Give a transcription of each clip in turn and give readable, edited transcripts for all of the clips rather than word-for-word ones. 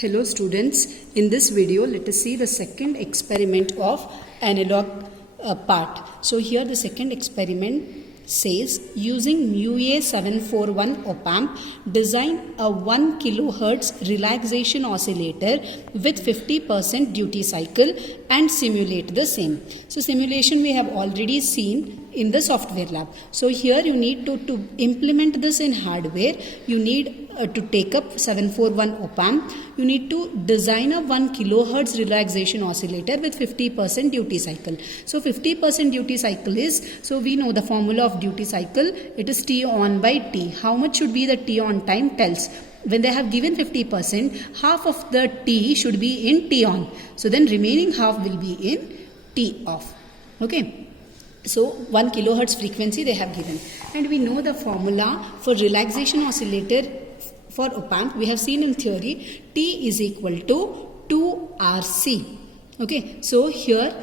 Hello students, in this video let us see the second experiment of analog part. So here the second experiment says using MUA741 op-amp design a 1 kHz relaxation oscillator with 50% duty cycle and simulate the same. So simulation we have already seen in the software lab. So here you need to implement this in hardware. You need to take up 741 op-amp. You need to design a 1 kHz relaxation oscillator with 50% duty cycle. So 50% duty cycle is, so we know the formula of duty cycle, it is T on by T. How much should be the T on time tells. When they have given 50%, half of the T should be in T on. So then remaining half will be in T off. Okay. So 1 kHz frequency they have given. And we know the formula for relaxation oscillator for op-amp. We have seen in theory T is equal to 2RC. Okay. So here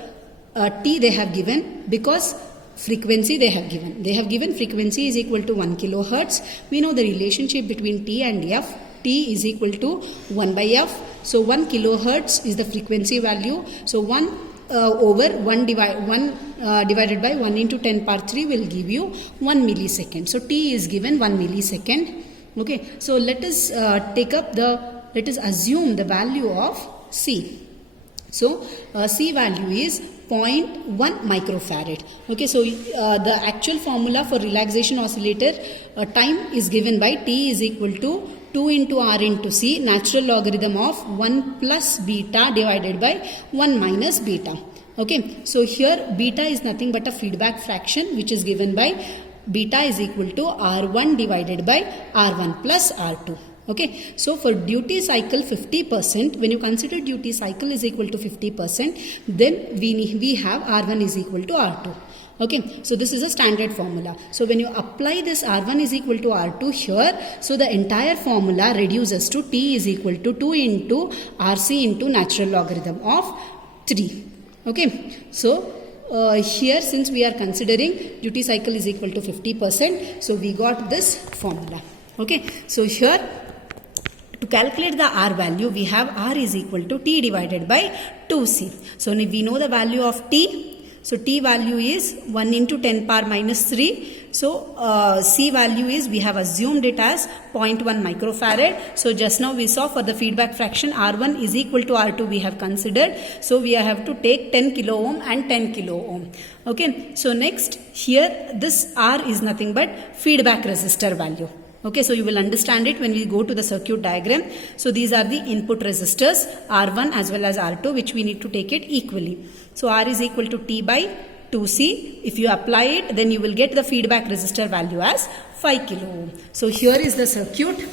T they have given because frequency they have given. They have given frequency is equal to 1 kHz. We know the relationship between T and F. T is equal to 1 by F. So 1 kHz is the frequency value. So 1 over 1 divided by 1 into 10 power 3 will give you 1 millisecond. So T is given 1 millisecond. Okay. So let us let us assume the value of C. So C value is 0.1 microfarad. Okay. So the actual formula for relaxation oscillator time is given by T is equal to 2 into R into C, natural logarithm of 1 plus beta divided by 1 minus beta. Okay. So here beta is nothing but a feedback fraction which is given by beta is equal to R1 divided by R1 plus R2. Okay. So for duty cycle 50%, when you consider duty cycle is equal to 50%, then we have R1 is equal to R2. Okay, so this is a standard formula. So when you apply this R1 is equal to R2 here, so the entire formula reduces to T is equal to 2 into RC into natural logarithm of 3. Okay, so here since we are considering duty cycle is equal to 50%, so we got this formula. Okay, so here to calculate the R value, we have R is equal to T divided by 2C. So we know the value of T. So T value is 1 into 10 power minus 3. So C value is, we have assumed it as 0.1 microfarad. So just now we saw for the feedback fraction R1 is equal to R2 we have considered. So we have to take 10 kilo ohm and 10 kilo ohm. Okay. So next here this R is nothing but feedback resistor value. Okay, so you will understand it when we go to the circuit diagram. So these are the input resistors R1 as well as R2 which we need to take it equally. So R is equal to T by 2C. If you apply it, then you will get the feedback resistor value as 5 kilo ohm. So here is the circuit.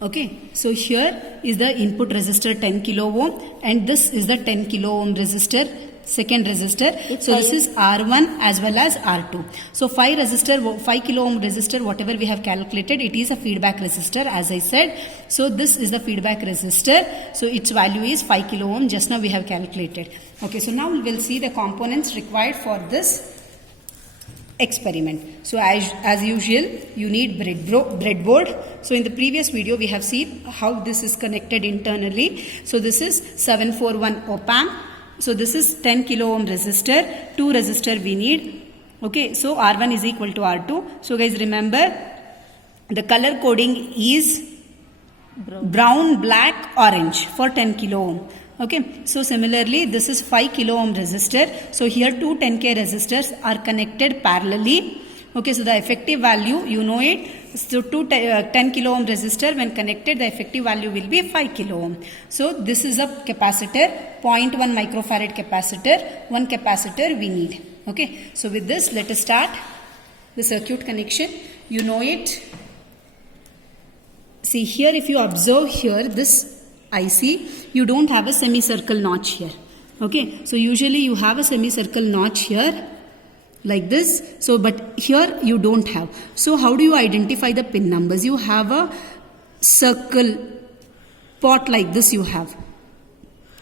Okay, so here is the input resistor 10 kilo ohm and this is the 10 kilo ohm resistor. Second resistor. So this is R1 as well as R2. So 5 kilo ohm resistor, whatever we have calculated, it is a feedback resistor as I said. So this is the feedback resistor. So its value is 5 kilo ohm. Just now we have calculated. Okay, so now we will see the components required for this experiment. So as usual, you need breadboard. So in the previous video, we have seen how this is connected internally. So this is 741 op-amp. So this is 10 kilo ohm resistor, 2 resistor we need. Okay, so R1 is equal to R2. So guys remember the color coding is brown, black, orange for 10 kilo ohm. Okay, so similarly this is 5 kilo ohm resistor. So here two 10k resistors are connected parallelly. Okay, so the effective value, you know it. So two 10 kilo ohm resistor when connected, the effective value will be 5 kilo ohm. So this is a capacitor, 0.1 microfarad capacitor, one capacitor we need. Okay, so with this let us start the circuit connection. You know it. See here, if you observe here this IC, you don't have a semicircle notch here. Okay, so usually you have a semicircle notch here like this. So but here you don't have. So how do you identify the pin numbers? You have a circle pot like this you have.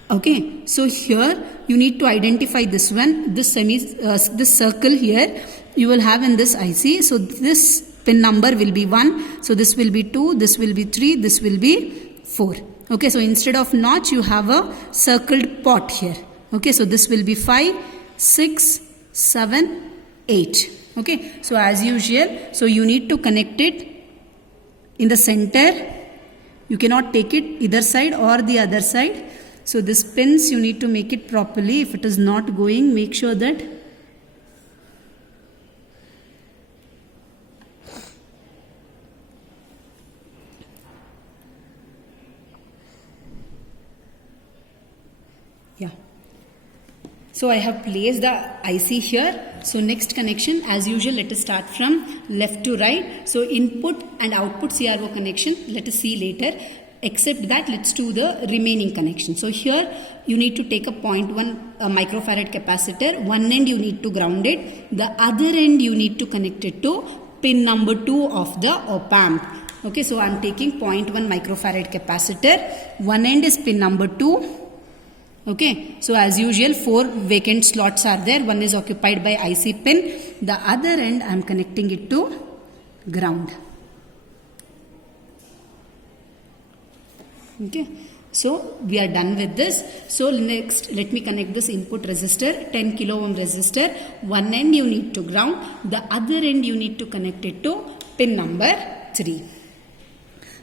Okay, so here you need to identify this one, this circle here you will have in this IC. So this pin number will be 1. So this will be 2, this will be 3, this will be 4. Okay, so instead of notch you have a circled pot here. Okay, so this will be 5, 6, 7, 8. Okay, so as usual, so you need to connect it in the center. You cannot take it either side or the other side. So this pins you need to make it properly. If it is not going, make sure that yeah. So I have placed the IC here. So next connection, as usual, let us start from left to right. So input and output CRO connection, let us see later. Except that, let's do the remaining connection. So here you need to take a 0.1 microfarad capacitor. One end you need to ground it. The other end you need to connect it to pin number 2 of the op-amp. Okay, so I'm taking 0.1 microfarad capacitor. One end is pin number 2. Okay, so as usual 4 vacant slots are there. One is occupied by IC pin. The other end I am connecting it to ground. Okay, so we are done with this. So next let me connect this input resistor, 10 kilo ohm resistor. One end you need to ground. The other end you need to connect it to pin number 3.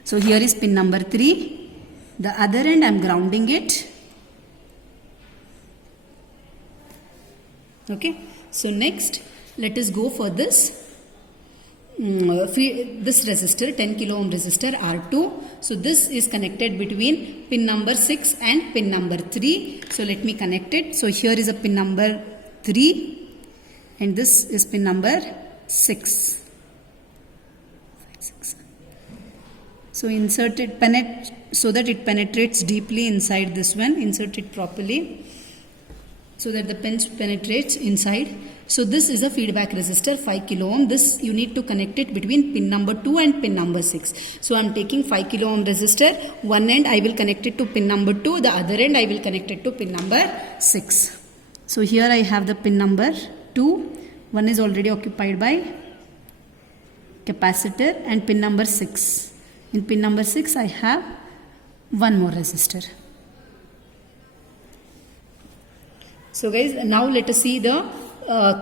So here is pin number 3. The other end I am grounding it. Okay, so next let us go for this resistor, 10 kilo ohm resistor R2. So this is connected between pin number 6 and pin number 3. So let me connect it. So here is a pin number 3 and this is pin number 6. So insert it so that it penetrates deeply inside this one. Insert it properly so that the pins penetrates inside. So this is a feedback resistor, 5 kilo ohm. This you need to connect it between pin number 2 and pin number 6. So I am taking 5 kilo ohm resistor. One end I will connect it to pin number 2. The other end I will connect it to pin number 6. So here I have the pin number 2. One is already occupied by capacitor and pin number 6. In pin number 6 I have one more resistor. So guys, now let us see the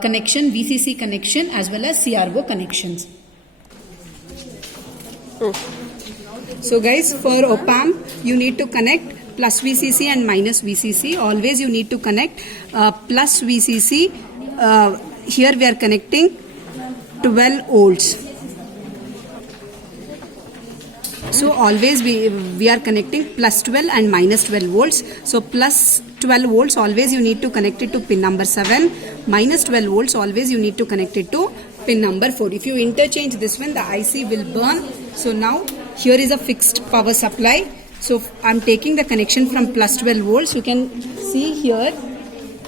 connection, VCC connection as well as CRO connections. So guys, for op-amp you need to connect plus VCC and minus VCC. Always you need to connect plus VCC. Here we are connecting 12 volts. So always we are connecting plus 12 and minus 12 volts. So plus 12 volts always you need to connect it to pin number 7. Minus 12 volts always you need to connect it to pin number 4. If you interchange this one, the IC will burn. So now here is a fixed power supply. So I'm taking the connection from plus 12 volts. You can see here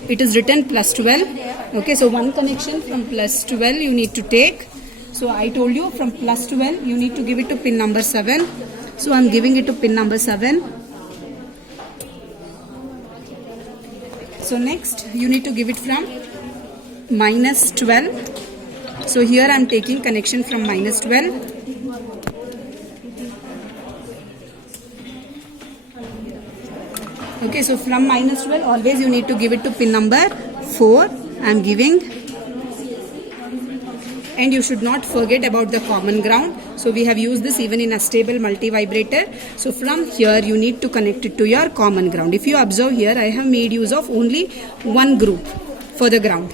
it is written plus 12. Okay, so one connection from plus 12 you need to take. So I told you from plus 12 you need to give it to pin number 7. So I'm giving it to pin number 7. So next you need to give it from minus 12. So here I'm taking connection from minus 12. Okay, so from minus 12 always you need to give it to pin number 4. I'm giving. And you should not forget about the common ground. So we have used this even in a stable multi-vibrator. So from here you need to connect it to your common ground. If you observe here, I have made use of only one group for the ground.